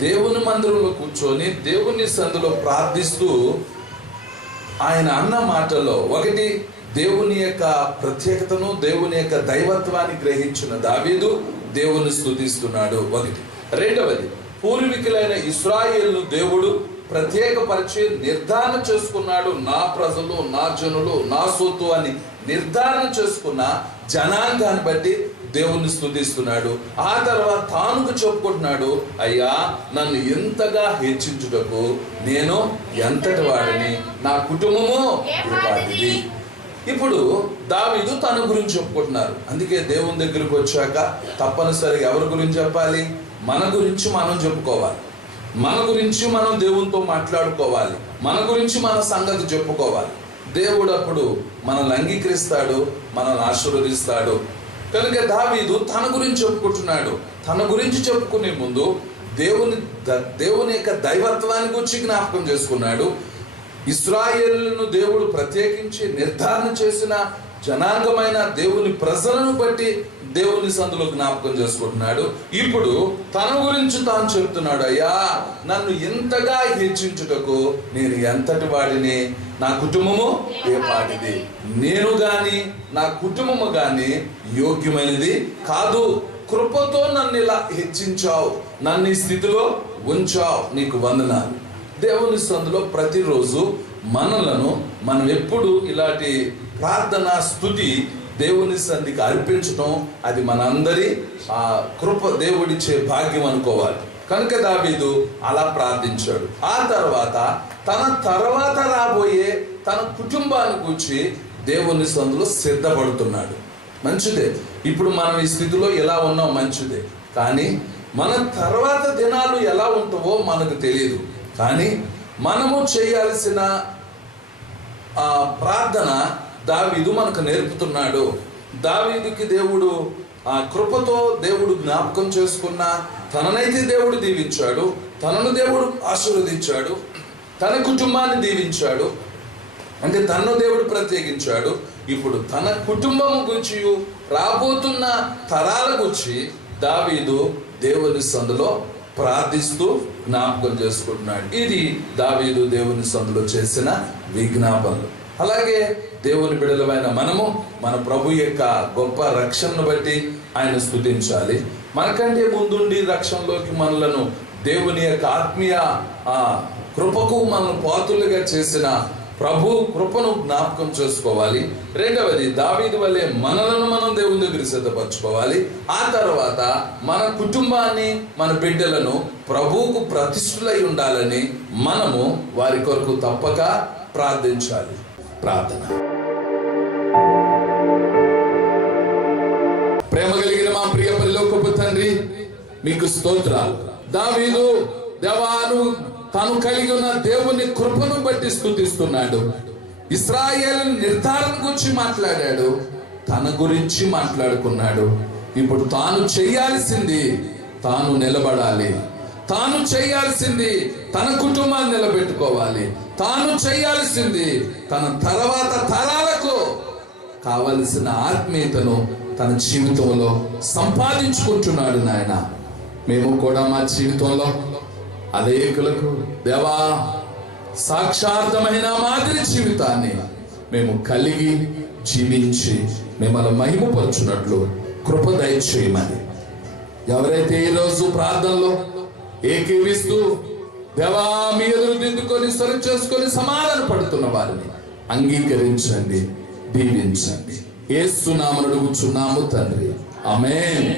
దేవుని మందిరంలో కూర్చొని దేవుని సందులో ప్రార్థిస్తూ ఆయన అన్న మాటల్లో ఒకటి, దేవుని యొక్క ప్రత్యేకతను, దేవుని యొక్క దైవత్వాన్ని గ్రహించిన దావీదు దేవుని స్తుతిస్తున్నాడు ఒకటి. రెండవది, పూర్వీకులైన ఇశ్రాయేలును దేవుడు ప్రత్యేకపరిచి నిర్ధారణ చేసుకున్నాడు. నా ప్రజలు, నా జనులు, నా సొత్తు అని నిర్ధారణ చేసుకున్న జనాంగాన్ని బట్టి దేవుణ్ణి స్తుతిస్తున్నాడు. ఆ తర్వాత తానుకు చెప్పుకుంటున్నాడు, అయ్యా నన్ను ఎంతగా హెచ్చించుటకు నేను ఎంతటి వాడిని, నా కుటుంబము వాడిది. ఇప్పుడు దావీదు తన గురించి చెప్పుకుంటున్నారు. అందుకే దేవుని దగ్గరికి వచ్చాక తప్పనిసరిగా ఎవరి గురించి చెప్పాలి? మన గురించి మనం చెప్పుకోవాలి. మన గురించి మనం దేవునితో మాట్లాడుకోవాలి. మన గురించి మన సంగతి చెప్పుకోవాలి. దేవుడు అప్పుడు మనల్ని అంగీకరిస్తాడు, మనల్ని ఆశీర్వదిస్తాడు. కనుక దావీదు తన గురించి చెప్పుకుంటున్నాడు. తన గురించి చెప్పుకునే ముందు దేవుని యొక్క దైవత్వాన్ని గురించి జ్ఞాపకం చేసుకున్నాడు. ఇశ్రాయేలును దేవుడు ప్రత్యేకించి నిర్ధారణ చేసిన జనాంగమైన దేవుని ప్రజలను బట్టి దేవుని సందులో జ్ఞాపకం చేసుకుంటున్నాడు. ఇప్పుడు తన గురించి తాను చెప్తున్నాడు, అయ్యా నన్ను ఎంతగా హెచ్చించుటకు నేను ఎంతటి వాడిని, నా కుటుంబము ఏ పాటిది, నేను గాని నా కుటుంబము గాని యోగ్యమైనది కాదు. కృపతో నన్ను ఇలా హెచ్చించావు, నన్ను ఈ స్థితిలో ఉంచావు, నీకు వందనాలు. దేవుని సందులో ప్రతిరోజు మనం ఎప్పుడు ఇలాంటి ప్రార్థన స్తుతి దేవుని సంధికి అర్పించడం, అది మనందరి కృప, దేవుడిచ్చే భాగ్యం అనుకోవాలి. కనుక దావీదు అలా ప్రార్థించాడు. ఆ తర్వాత రాబోయే తన కుటుంబాన్ని గురించి దేవుని సందులో సిద్ధపడుతున్నాడు. మంచిదే, ఇప్పుడు మనం ఈ స్థితిలో ఎలా ఉన్నాం, మంచిదే. కానీ మన తర్వాత దినాలు ఎలా ఉంటావో మనకు తెలియదు. కానీ మనము చేయాల్సిన ప్రార్థన దావీదు మనకు నేర్పుతున్నాడు. దావీదుకి దేవుడు కృపతో దేవుడు జ్ఞాపకం చేసుకున్న, తననైతే దేవుడు దీవించాడు, తనను దేవుడు ఆశీర్వదించాడు, తన కుటుంబాన్ని దీవించాడు, అంటే తనను దేవుడు ప్రత్యేకించాడు. ఇప్పుడు తన కుటుంబం గురించి, రాబోతున్న తరాల గురించి దావీదు దేవుని సందులో ప్రార్థిస్తూ జ్ఞాపకం చేసుకుంటున్నాడు. ఇది దావీదు దేవుని సందులో చేసిన విజ్ఞాపనలు. అలాగే దేవుని బిడ్డలమైన మనము మన ప్రభు యొక్క గొప్ప రక్షణను బట్టి ఆయన స్తుతించాలి. మనకంటే ముందుండి రక్షణలోకి మనలను దేవుని యొక్క ఆత్మీయ కృపకు మనం పాత్రులుగా చేసిన ప్రభు కృపను జ్ఞాపకం చేసుకోవాలి. రెండవది, దావీదు వలె మనలను మనం దేవుని దగ్గర సిద్ధపరచుకోవాలి. ఆ తర్వాత మన కుటుంబాన్ని, మన బిడ్డలను ప్రభువుకు ప్రతిష్ఠులై ఉండాలని మనము వారి కొరకు తప్పక ప్రార్థించాలి. ప్రార్థన. ప్రేమ కలిగిన మా ప్రియ పరలోకపు తండ్రి, మీకు స్తోత్రాలు. దావీదు దేవాను తాను కలిగి ఉన్న దేవుని కృపను బట్టి స్తుతిస్తున్నాడు. ఇశ్రాయేలు నిర్ధారణ గురించి మాట్లాడాడు, తన గురించి మాట్లాడుకున్నాడు. ఇప్పుడు తాను చేయాల్సింది తాను నిలబడాలి. తాను చేయాల్సింది తన కుటుంబాన్ని నిలబెట్టుకోవాలి. తాను చేయాల్సింది తన తర్వాత తరాలకు కావలసిన ఆత్మీయతను తన జీవితంలో సంపాదించుకుంటున్నాడు. నాయన, మేము కూడా మా జీవితంలో అనేకులకు దేవా సాక్షార్థమైన మాదిరి జీవితాన్ని మేము కలిగి జీవించి మిమ్మల్ని మహిమపరచున్నట్లు కృప దయచేయమని, ఎవరైతే ఈరోజు ప్రార్థనలో ఏకీవిస్తూ దేవా మీ ఎదురు దిద్దుకొని సరి చేసుకొని సమాధాన పడుతున్న వారిని అంగీకరించండి, దీవించండి. యేసు నామమున అడుగుచున్నాము తండ్రి, ఆమేన్.